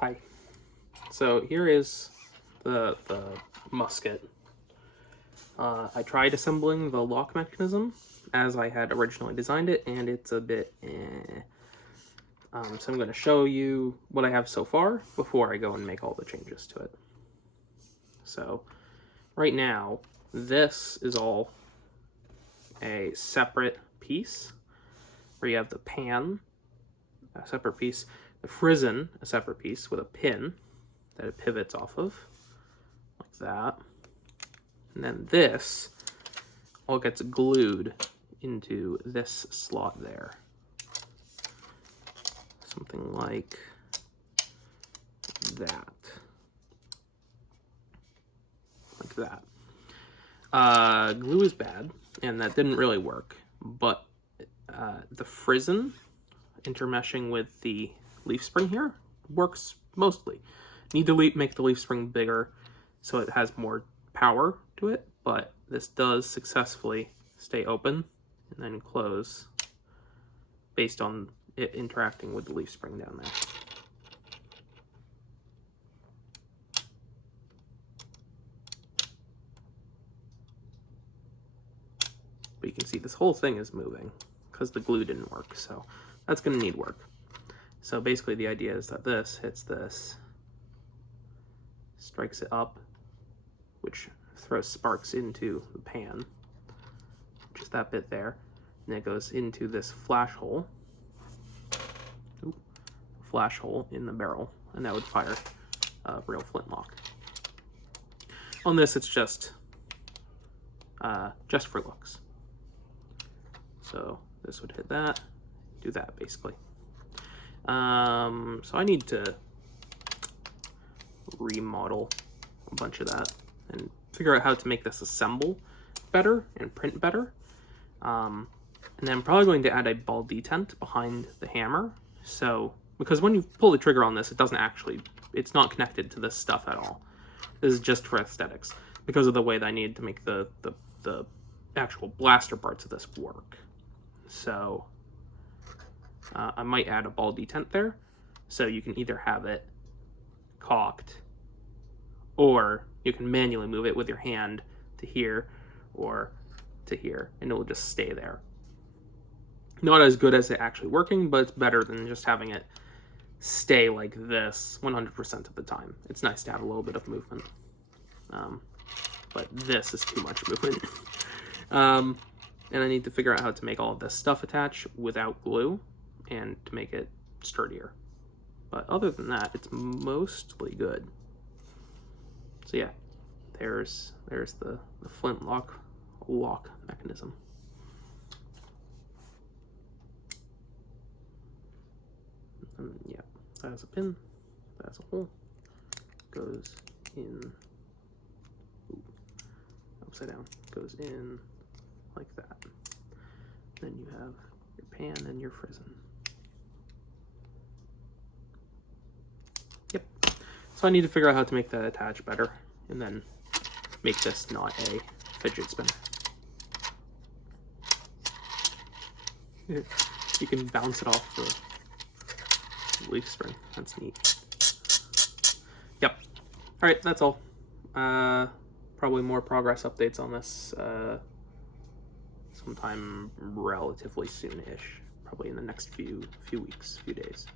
Hi. So here is the musket. I tried assembling the lock mechanism as I had originally designed it, and it's a bit so I'm going to show you what I have so far before I go and make all the changes to it. So right now, this is all a separate piece, where you have the pan, a separate piece, the frizzen, a separate piece with a pin that it pivots off of, like that. And then this all gets glued into this slot there. Something like that. Like that. Glue is bad, and that didn't really work, but the frizzen intermeshing with the leaf spring here works mostly. Need to make the leaf spring bigger so it has more power to it, but this does successfully stay open and then close based on it interacting with the leaf spring down there. But you can see this whole thing is moving because the glue didn't work, so that's going to need work. So basically the idea is that this hits this, strikes it up, which throws sparks into the pan, which is that bit there, and it goes into this flash hole, in the barrel, and that would fire a real flintlock. On this, it's just for looks. So this would hit that, do that basically. So I need to remodel a bunch of that and figure out how to make this assemble better and print better. And then I'm probably going to add a ball detent behind the hammer. So, because when you pull the trigger on this, it doesn't actually, it's not connected to this stuff at all. This is just for aesthetics because of the way that I need to make the actual blaster parts of this work. So I might add a ball detent there, so you can either have it cocked, or you can manually move it with your hand to here or to here, and it will just stay there. Not as good as it actually working, but it's better than just having it stay like this 100% of the time. It's nice to have a little bit of movement, but this is too much movement. And I need to figure out how to make all of this stuff attach without glue and to make it sturdier. But other than that, it's mostly good. So yeah, there's the flintlock lock mechanism. And yeah, that has a pin, that has a hole, goes in, upside down, goes in like that. Then you have your pan and your frizzen. Yep. So I need to figure out how to make that attach better, and then make this not a fidget spinner. You can bounce it off the leaf spring. That's neat. Yep. All right, that's all. Probably more progress updates on this sometime relatively soon-ish. Probably in the next few weeks, few days.